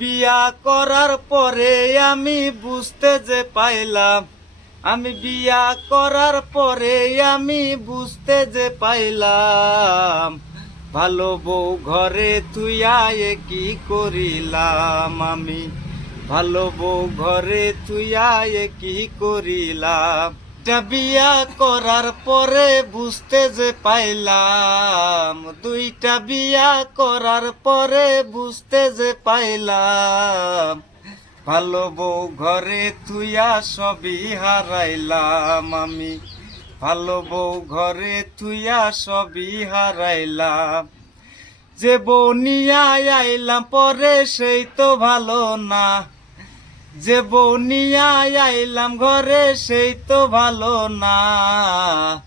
বিয়া করার পরে আমি বুঝতে যে পাইলাম, আমি বিয়া করার পরে আমি বুঝতে যে পাইলাম, ভালো বউ ঘরে তুইয়া কি করিলাম আমি, ভালো বউ ঘরে তুইয়া কি করিলাম। একটা বিয়া করার পরে বুঝতে যে পাইলাম, দুইটা বিয়া করার পরে বুঝতে যে পাইলাম, ভালো বউ ঘরে তুইয়া সবই হারাইলাম আমি, ভালো বউ ঘরে তুইয়া সবই হারাইলাম। যে বউ নিয়া আইলাম পরে সেই তো ভালো না, যে বউ নিয়া আইলাম ঘরে সেই তো ভালো না।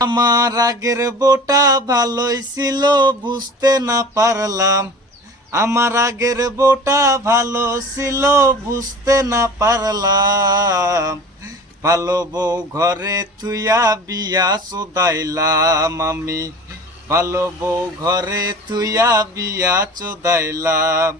আমার আগের বউটা ভালোই ছিল বুঝতে না পারলাম, আমার আগের বউটা ভালো ছিল বুঝতে না পারলাম, ভালো বউ ঘরে তুইয়া বিয়া চোদাইলাম আমি, ভালো বউ ঘরে তুইয়া বিয়া চোদাইলাম।